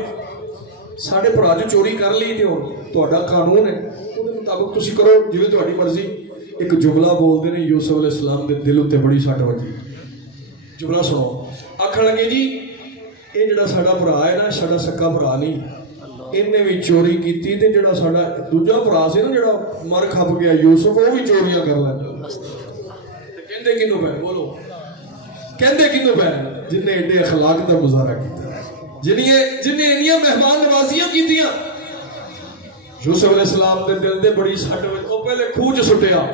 ساڈے بھرا جو چوری کر لی تے ہن تہاڈا قانون ہے اس مطابق تسی کرو جویں تہاڈی مرضی ایک جملہ بولتے ہیں یوسف علیہ السلام دے دل اتنے بڑی سٹ وجی جملہ سنو آکھن لگے جی یہ جڑا ساڈا بھرا ہے نا ساڈا سکا بھرا نہیں انہیں بھی چوری کیتی تے جڑا ساڈا دوجا بھرا سی نا جڑا مر کھپ گیا یوسف وہ بھی چوریاں کر لیندا تے کہندے کینوں پے بولو کہندے کینوں پے جن نے ایڈے اخلاق دا مظاہرہ کیتا جن نے انیاں مہمان نوازیاں کیتیاں یوسف علیہ السلام دے دل دے بڑی سٹ وہ پہلے کھوج سٹیا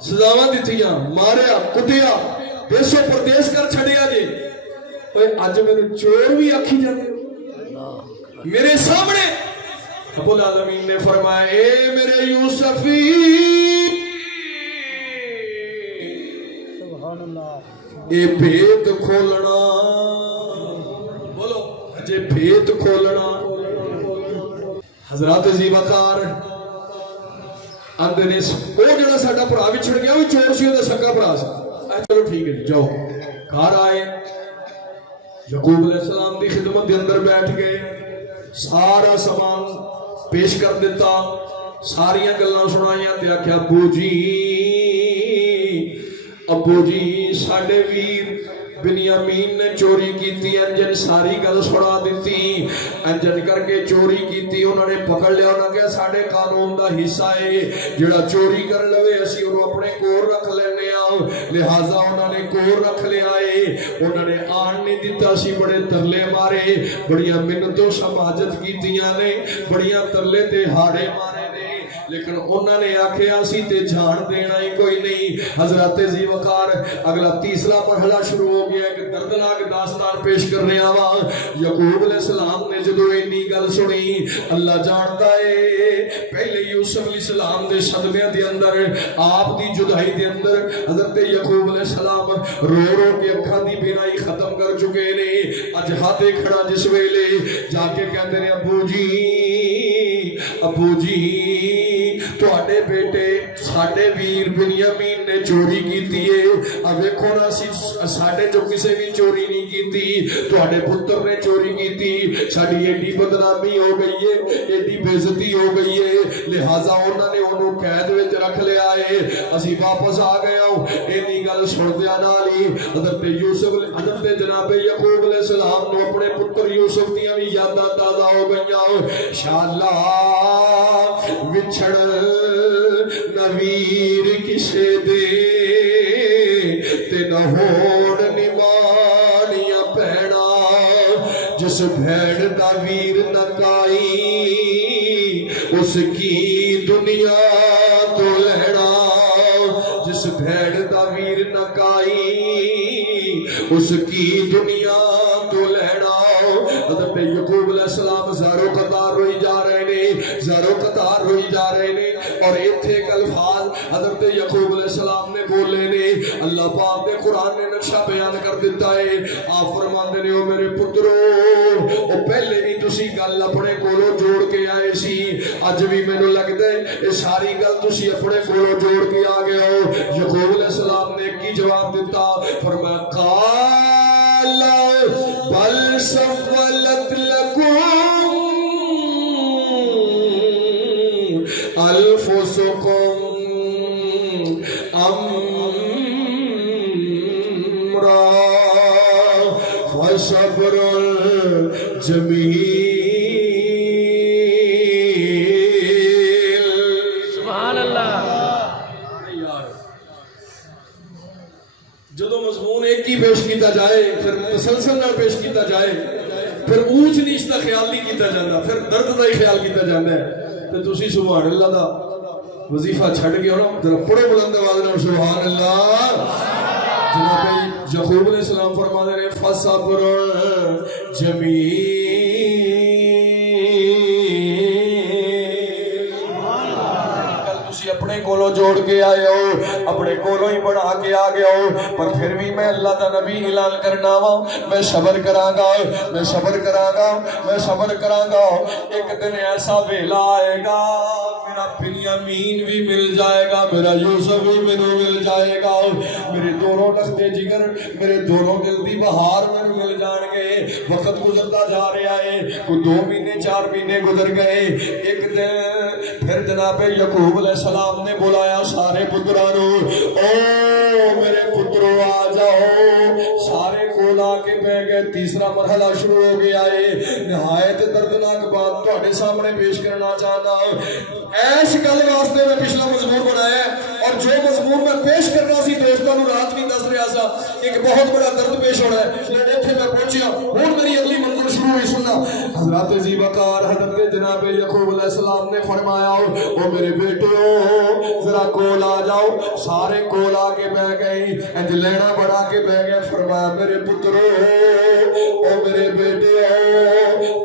سزاواں دتیاں ماریا کٹیا دیسو پردیس کر چھڑیا جی اوے اج مینوں چور بھی آکھی جاندے میرے سامنے رب العالمین نے فرمایا اے میرے یوسفی سبحان اللہ اے بھید کھولنا بولو اجے بھید کھولنا حضرات عزیز وقار اندر وہ جڑا ساڈا بھرا وچھڑ گیا وہ چور سی دا سکا بھرا سی چلو ٹھیک ہے جاؤ گھر آئے یعقوب علیہ السلام دی خدمت دے اندر بیٹھ گئے سارا سامان پیش کر دیتا ساریاں گلاں سنائیاں تے آکھیا ابو جی ساڈے ویر بنیامین نے چوری کیتی انجن ساری گل سنا دیتی انجن کر کے چوری کیتی انہوں نے پکڑ لیا انہوں نے کہا ساڑھے قانون دا حصہ ہے جڑا چوری کر لوے اسی انہوں اپنے کور رکھ لینے آؤ لہٰذا انہوں نے کور رکھ لے آئے انہوں نے آن نہیں دیتا سی بڑے ترلے مارے بڑیاں منتوں سماجت کیتیاں نے بڑیاں ترلے تے ہاڑے مارے نے لیکن انہوں نے آکھیا سی تے جان دینا ہی کوئی نہیں حضرات ذی وقار اگلا تیسرا مرحلہ شروع ہو گیا کہ دردناک داستان پیش کرنے آوا یعقوب علیہ السلام نے جدو اینی گل سنی اللہ جانتا ہے پہلے یوسف علیہ السلام دے صدمے دے اندر آپ دی جدائی دے اندر حضرت یعقوب علیہ السلام رو رو کے اکھاں دی بینائی ختم کر چکے نے اج ہاتھے کھڑا جس ویلے جا کے کہندے نے ابو جی تواڈے بیٹے ساڈے ویر بنیامین نے چوری کیتی ہے اب ویکھو نا ساڈے جو کسے بھی چوری نہیں کیتی تواڈے پتر نے چوری کیتی ساڈی ایڈی بدنامی ہو گئی ہے ایڈی بے عزتی ہو گئی ہے لہٰذا انہوں نے انہوں قید وچ رکھ لیا ہے اسی واپس آ گئے ہوں اینی گل سندیا نال ہی حضرت جناب یعقوب علیہ السلام نو اپنے پتر یوسف دیاں وی یاداں تازہ ہو گئیاں انشاءاللہ وچھڑ نویر کسے دے تے نہ ہون نمانیاں پیڑا جس بھیڑ دا ویر نکائی اس کی دنیا تو لینا جس بھیڑ دا ویر نکائی اس کی دنیا تو لینا حضرت یعقوب علیہ السلام زارو قطار روئی جا رہے نے زارو قطار روئی جا رہے نے اور ایتھے ایک الفاظ حضرت یعقوب علیہ السلام نے بولے نے اللہ پاک نے قرآن نے نقشہ بیان کر دیتا ہے آپ فرماندے نے او میرے پترو او پہلے بھی تسی گل اپنے کولوں جوڑ کے آئے سی اج بھی مینوں لگدا ہے اے ساری گل تسی اپنے کولوں جوڑ کے آ گئے ہو یعقوب علیہ السلام نے کی جواب دیتا فرمایا قال بل سولت لکم انفسکم امرا فصبر جمیل جائے پھر تسلسل نال پیش کیتا جائے پھر اونچ نیچ دا خیال نہیں کیتا جاتا پھر درد دا ہی خیال کیتا جاتا ہے تو تسی سبحان اللہ دا وظیفہ چھڑ گیا نا ذرا پڑھو بلند آواز نال سبحان اللہ جناب یعقوب علیہ السلام فرماتے ہیں فصبر جمیل اپنے کولوں جوڑ کے آئے ہو اپنے کولوں ہی بڑھا کے آ گئے ہو پر پھر بھی میں اللہ دا نبی اعلان کرنا وا میں صبر کراں گا میں صبر کراں گا میں صبر کراں گا ایک دن ایسا ویلا آئے گا میرا بنیامین بھی مل جائے گا میرا یوسف بھی مینوں مل جائے گا میرے دونوں لختے جگر میرے دونوں دل دی بہار مینوں مل جان گے وقت گزرتا جا رہا ہے کوئی 2 مہینے 4 مہینے گزر گئے ایک دن پھر جناب یعقوب علیہ السلام نے بلایا سارے پترانوں او میرے پتروں آ جاؤ سارے کول آ کے بہ گئے تیسرا مرحلہ شروع ہو گیا ہے نہایت دردناک بات تہاڈے سامنے پیش کرنا چاہتا ہوں ایس گل واسطے میں پچھلا مضمون بنایا ہے اور جو مضمون میں پیش کرنا سی دوستوں کو رات بھی دس رہا سا ایک بہت بڑا درد پیش ہونا ہے لیکن اتنے میں پہنچیا ہوں میری اگلی منزل شروع ہوئی سننا حضرات ذی وقار حضرت جناب یعقوب علیہ السلام نے فرمایا او میرے بیٹو ذرا کول آ جاؤ سارے کول آ کے بہ گئے انج لینا بڑا کے بہ گئے فرمایا میرے پترو او میرے بیٹے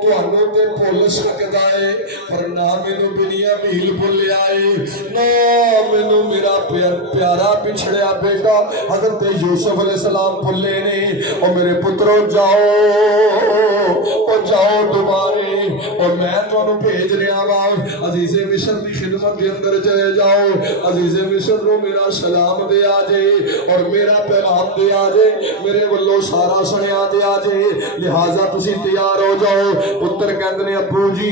تانوں تے بھول سکدا ہے پر نہ مینوں بنیامین بھولیا ہے نہ مینوں میرا پیارا پچھڑیا بیٹا حضرت یوسف علیہ السلام بھولے نے او میرے پترو جاؤ او جاؤ دوبارے اور میں تانوں بھیج رہا وا عزیز مصر دی خدمت دے اندر چلے جاؤ عزیز مصر نو میرا سلام دے آ جے اور میرا پیغام دے آ جے میرے ولوں سارا سنیا دے آ جے لہذا تسی تیار ہو جاؤ پتر کہندے نے ابو جی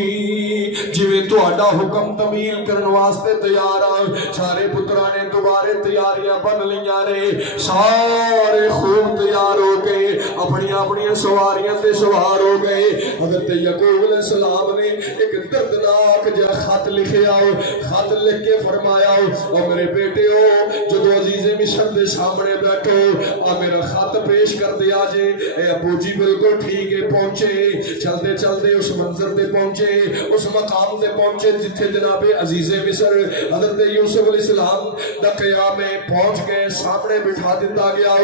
جویں تہاڈا حکم تعمیل کرن واسطے تیار آ سارے پتراں نے دوبارے تیاریاں بن لیاں نے سارے خوب تیار ہو گئے اپنی اپنی سواریاں تے سوار ہو گئے حضرت یعقوب علیہ السلام نے ایک دردناک جا خط لکھیا خط لکھ کے فرمایا اور میرے بیٹے ہو جدو عزیز مصر دے سامنے بیٹھو اور میرا خط پیش کر دیا جے اے ابو جی بالکل ٹھیک ہے پہنچے چلتے چلتے اس منظر تے پہنچے اس مقام تے پہنچے جتھے جناب عزیز مصر حضرت یوسف علیہ السلام دا قیام پہنچ گئے سامنے بٹھا دیتا گیا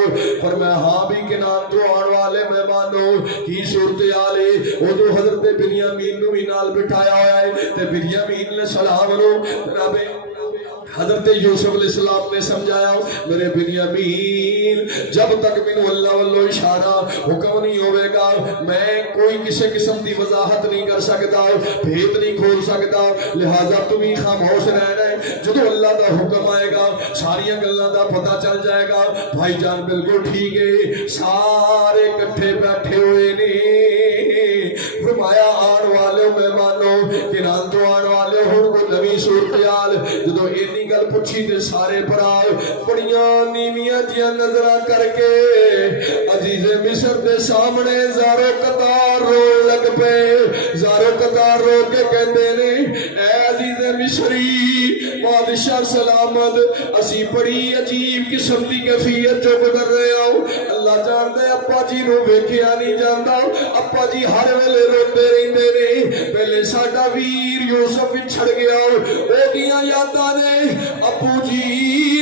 فرمایا ہاں بھی کنان تو آن والے مہمانوں کی صورتحال ہے وہ حضرت بنیامین نو بھی نال بٹھایا ہوا ہے تے بنیامین نے سلام لو جناب حضرت یوسف علیہ السلام نے سمجھایا میرے بنیامین جب تک مینوں اللہ واللہ اشارہ حکم نہیں ہوئے گا میں کوئی کسی قسم دی وضاحت نہیں کر سکتا بھید نہیں کھول سکتا لہذا تمہیں خاموش رہنا ہے جدو اللہ دا حکم آئے گا ساری گلاں دا پتہ چل جائے گا بھائی جان بالکل ٹھیک ہے سارے کٹھے بیٹھے ہوئے نے فرمایا آن والے مہمانوں کنان تو آن والے ہوں کوئی نوی صورتحال جدو اینی گل پوچھی تے سارے بھرا بڑیاں نیویاں جیاں نظراں کر کے عزیز مصر دے سامنے زارو قطار رو لگ پے زارو قطار رو کے کہندے نے اے عزیز مصری بادشاہ سلامت اسی بڑی عجیب قسم دی کیفیت جو گزر رہے ہو اللہ جاندا ہے ابا جی نو ویکھیا نہیں جاندا ابا جی ہر ویلے روندے رہندے نے پہلے ساڈا ویر یوسف وچھڑ گیا اودیاں یاداں نے ابو جی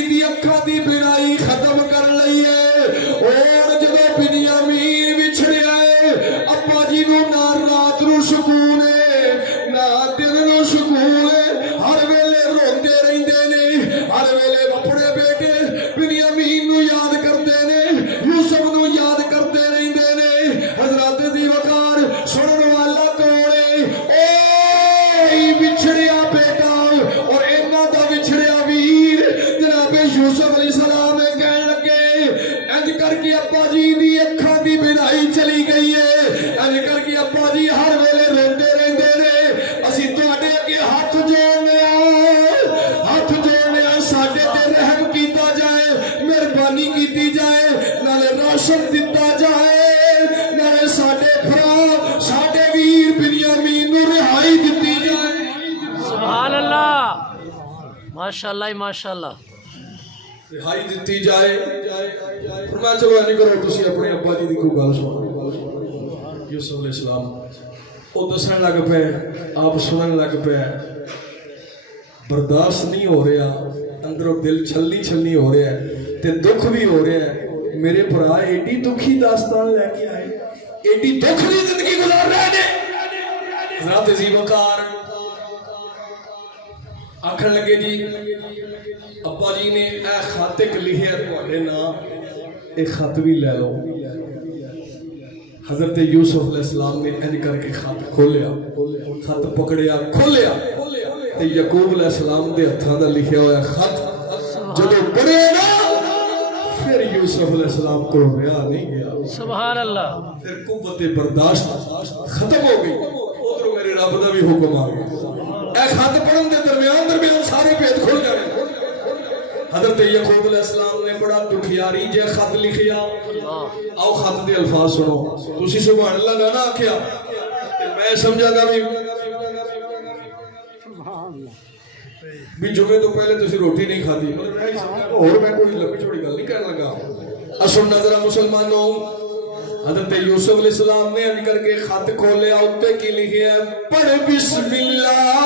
دی اکھاں دی بینائی ختم کر لئی ہے اور جدوں بنیامین وچھڑیا ہے ابا جی نو نہ رات نو سکون ہے نہ دن نو سکون ہے ہر ویلے روندے رہندے نے ہر ویلے اپنے بیٹے بنیامین نو یاد کرتے نے یوسف نو یاد کرتے رہندے نے حضرات ذی وقار سنن والا کوڑے اے بچھڑیا بیٹا اور انہاں دا بچھڑیا ویر جناب یوسف علیہ السلام کہن لگے انج کر کے ابا جی دی اکھاں دی بینائی چلی گئی ہے انج کر کے ابا جی ہر ویلے روندے رہندے نے اسی تواڈے اگے ہاتھ جوڑنے ساڈے تے رحم کیتا جائے مہربانی کیتی جائے نالے راشن دتا جائے نالے ساڈے بھرا ساڈے ویر بنیامین نو رہائی دتی جائے سبحان اللہ ماشاءاللہ ماشاءاللہ رہائی دیتی جائے فرمایا چلو نہیں کرو تسی اپنے ابا جی دی کوئی گل سنو یوسف علیہ السلام وہ دسن لگ پے آپ سنن لگ پے برداشت نہیں ہو رہا اندروں دل چھلنی چھلنی ہو رہا ہے تے دکھ بھی ہو رہا ہے میرے بھرا ایڈی دکھی داستان لے کے آئے ایڈی دکھ دی زندگی گزار رہے نے حضرات عزیز وقار آکھن لگے جی ابا جی نے اے خط ایک لکھیا تواڈے نام ایک خط بھی لے لو حضرت یوسف علیہ السلام نے انج کر کے خط کھولیا خط پکڑیا کھولیا تے یعقوب علیہ السلام دے ہتھاں دا لکھیا ہوا خط جدوں پڑھے نا پھر یوسف علیہ السلام کو رہا نہیں گیا سبحان اللہ پھر قوت برداشت ختم ہو گئی ادھر میرے رب دا بھی حکم آ گیا اے خط پڑھن دے درمیان سارے بھید کھل جانے حضرت یعقوب علیہ السلام نے بڑا دکھیاری جے خط لکھیا آؤ خط دے الفاظ سنو تسی سبحان اللہ نہ آکھیا میں سمجھا گا بھی جمعے تو پہلے تسی روٹی نہیں کھاتی اور میں کوئی لمبی چوڑی گل نہیں کہنے لگا اسن نظر مسلمانوں حضرت یوسف علیہ السلام نے انج کر کے خط کھولیا اوتے کی لکھیا ہے پڑھ بسم اللہ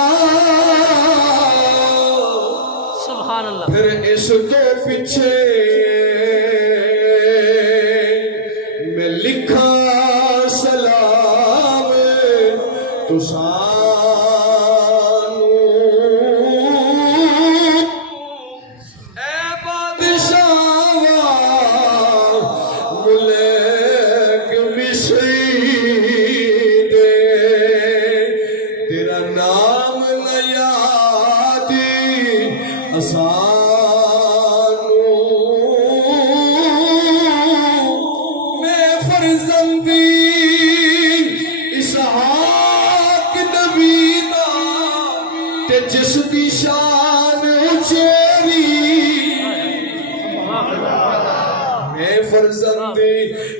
سبحان اللہ پھر اس تو پیچھے میں لکھا سلام تو سانو اے بادشاہ ملک مصری دے تیرا نام نہ یاد اسانو میں فرزندی اسحاق نبی دا تے جس دی شان اچیری میں فرزندی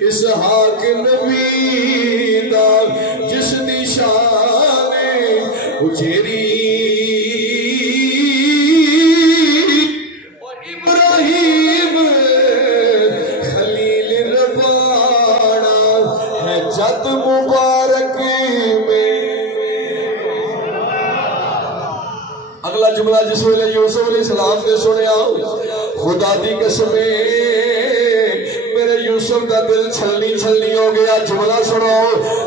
اسحاق نبی دا جس دی شان اچیری جد مبارک میں اگلا جملہ جس ویلے یوسف علیہ السلام نے سنیا خدا دی قسم میرے یوسف کا دل چھلنی چھلنی ہو گیا جملہ سنو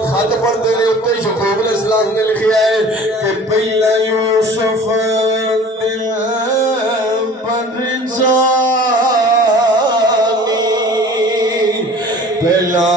خط پڑھتے نے اتنے یعقوب علیہ السلام نے لکھیا ہے کہ پہلا یوسف دل پر جانی پہلا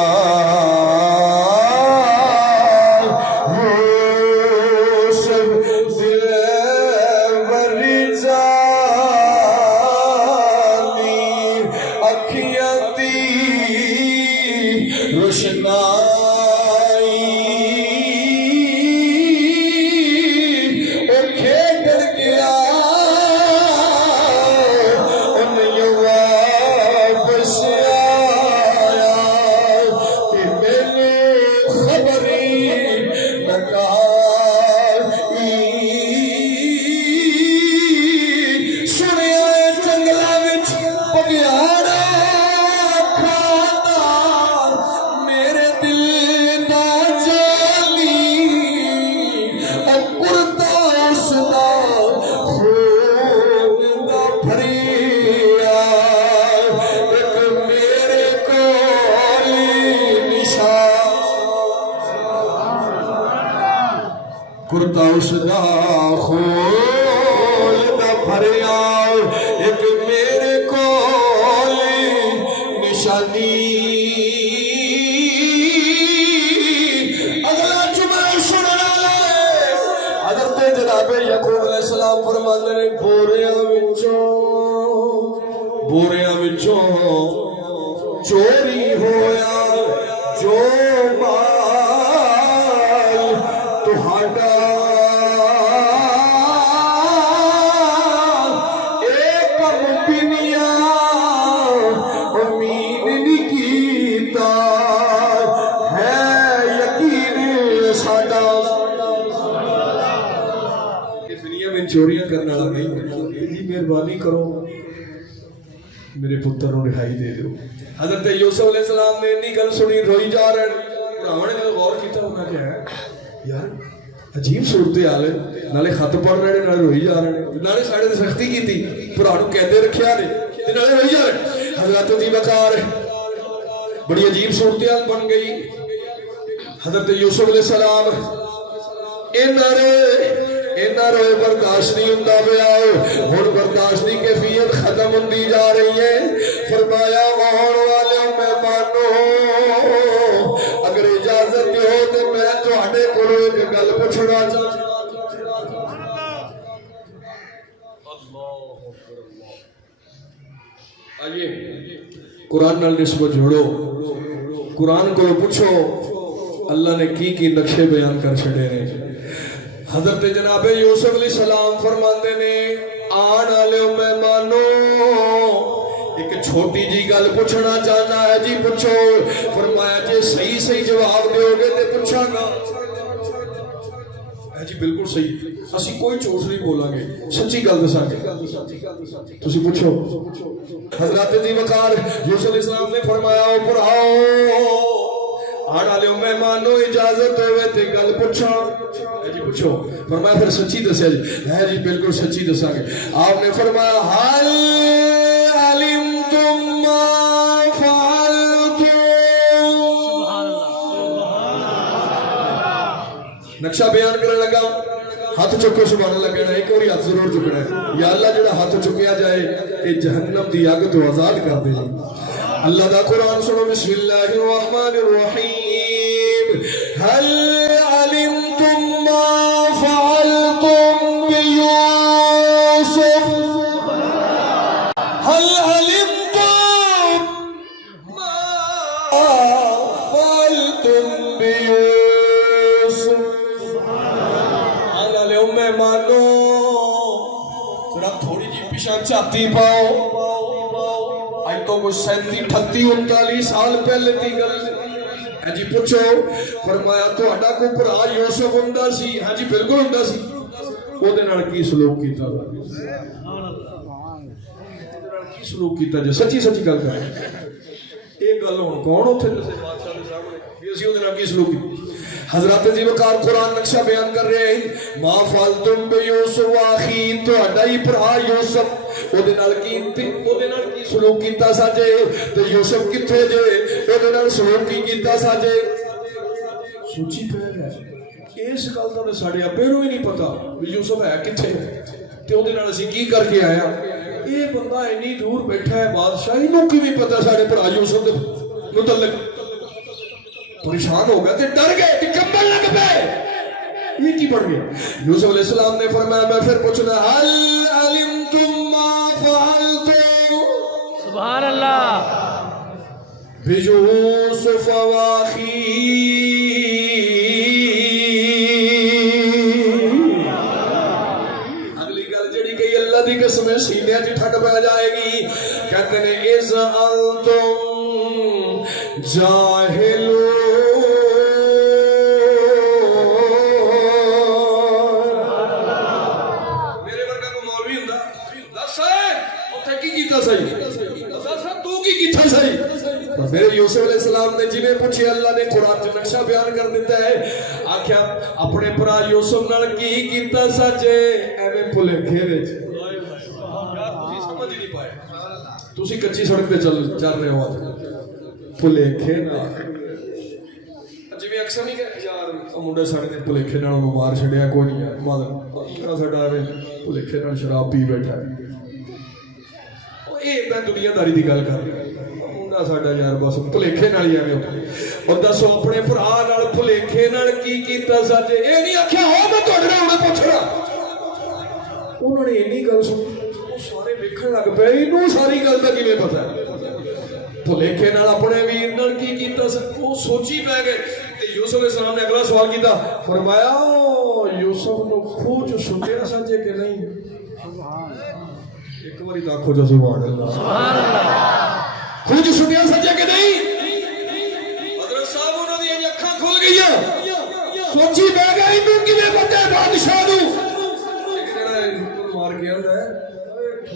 کرتا اس دا خول دا بھریا ایک میرے کولی نشانی اگلا جمعہ سننا لے حضرت جناب یعقوب علیہ السلام فرماتے ہیں بوریاں وچوں چوری ہویا جو مال تہاڈا چوریاں کرنے والا نہیں جی مہربانی کرو میرے پتر نو رہائی دے دو. حضرت یوسف علیہ السلام نے انی گل سنی روئی جا رہے ہیں. بھراواں نے جب غور کیتا انہاں کہا یار عجیب صورتحال ہے, نالے خط پڑھ رہے ہیں نالے روئی جا رہے ہیں, نالے ساڈے تے سختی کیتی, بھرا نو قیدے رکھیا نے تے نالے روئی جا رہے ہیں. حضرت جی وقار بڑی عجیب صورتحال بن گئی. حضرت یوسف علیہ السلام اینا روئے برداشت نہیں ہوندا پیا, ہن برداشت کی کیفیت ختم ہوندی جا رہی ہے. فرمایا آن والے مہمانوں اگر اجازت دیو تے میں تہاڈے کولوں ایک گل پوچھنا چاہندا. آئیے قرآن نال نسبت جوڑو, قرآن کو پوچھو اللہ نے کی نقشے بیان کر چھڑے نے. حضرت جناب یوسف علیہ السلام فرماندے نے آن والے مہمانوں ایک چھوٹی جی گل پوچھنا چاہنا ہے جی پوچھو. فرمایا جی صحیح جواب دیو گے تے پوچھاں گا. جی بالکل صحیح, اسی کوئی چوٹ نہیں بولاں گے, سچی گل دساں گے, تسی پوچھو. حضرت جی وقار یوسف علیہ السلام نے فرمایا اوپر آؤ آن والے مہمانوں اجازت ہوئے تے گل پوچھاں. جی پوچھو. فرمایا پھر سچی دسیا جی. ہے جی بالکل سچی دساں گے. آپ نے فرمایا حل علمتم ما فعلتم. نقشہ بیان کرنے لگا, ہاتھ چکو سبحان اللہ کہنا, ایک اور ہاتھ ضرور چکنا ہے. یا اللہ جڑا ہاتھ چکیا جائے اے جہنم دی اگ تو آزاد کر دے. اللہ دا قرآن سنو. بسم اللہ الرحمن الرحیم. هل علمتم ما فعلتم بيوسف. هل علمتم ما فعلتم بيوسف. آنے والے مہمانوں ذرا تھوڑی جی پیچھے چھاتی پاؤ. آج تو کوئی 37-38 سال پہلے کی گل ہے جی. پوچھو. فرمایا تہاڈا کوئی بھرا یوسف ہوندا سی. ہاں جی بالکل ہوندا سی. او دے نال کی سلوک کیتا کی سلوک کیتا جی سچی گل کر. یہ گل ہن کون اوتھے دسے بادشاہ دے سامنے کہ اسی او دے نال کی سلوک کیتا. حضرت جی وقار قرآن نقشہ بیان کر رہے ہیں. ما فعلتم بیوسف واخی, تہاڈا ہی بھرا یوسف او دے نال کی سلوک کیتا سا جے تے یوسف کتھے جے او دے نال سلوک کی کیتا سا جے. سوچی پہ ہے اس گل دا ساڈے ابے نوں ہی نہیں پتا کہ یوسف ہے کتھے تے او دے نال اسی کی کر کے آیا. اے بندہ اتنی دور بیٹھا ہے بادشاہ نوں کی بھی پتا ساڈے بھرا یوسف دے متعلق. پریشان ہو گیا تے ڈر گئے تے کمبل لگ پے. یہ کی بڑھ گیا. یوسف علیہ السلام نے فرمایا میں پھر پوچھنا حل علمتم ما فعلتم. سبحان اللہ. بيوسف واخی. اگلی گل جڑی کہی اللہ دی قسم سینے وچ ٹھڈ پہ جائے گی. کہتے ہیں اذ انتم جاہلون. میرے یوسف علیہ السلام نے جنہیں پوچھے اللہ نے قرآن جو نقشہ بیان کر دیتا ہے. آکھیا اپنے برا یوسف نال کی کیتا سچے ایویں بھلکھے وچ. تسی سمجھ نہیں پائے, تسی کچی سڑک تے چل رہے ہو بھلکھے نال. جویں اکثر نہیں کہ یار منڈا ساڈے تے بھلکھے نال اونوں مار چھڈیا کوئی نہیں یار مادر ساڈا ایویں بھلکھے نال شراب پی بیٹھا ہے. اے میں دنیا داری دی گل کر رہا. ساڈا یار بس بھلکھے نال ہی ایویں اور دسو اپنے بھرا نال بھلکھے نال کی کیتا سچ. اے نہیں آکھیا ہو میں تہاڈے نال ہن پوچھنا. انہوں نے اینی گل سنی سارے ویکھن لگ پئے اینوں ساری گل دا کیویں پتہ ہے. بھلکھے نال اپنے ویر نال کی کیتا سچ او سوچی پے گئے. تے یوسف علیہ السلام نے اگلا سوال کیتا. فرمایا یوسف نو کھوہ چ سٹیا سچے کہ نہیں. ایک باری آکھو جو سبحان اللہ. سبحان اللہ. کچھ سٹیا سچے کہ نہیں. حضرت صاحب انہوں نے اکھاں کھل گئی سوچی بہ گئی تو کیویں پتہ ہے بادشاہ نوں. مار کے آندا ہے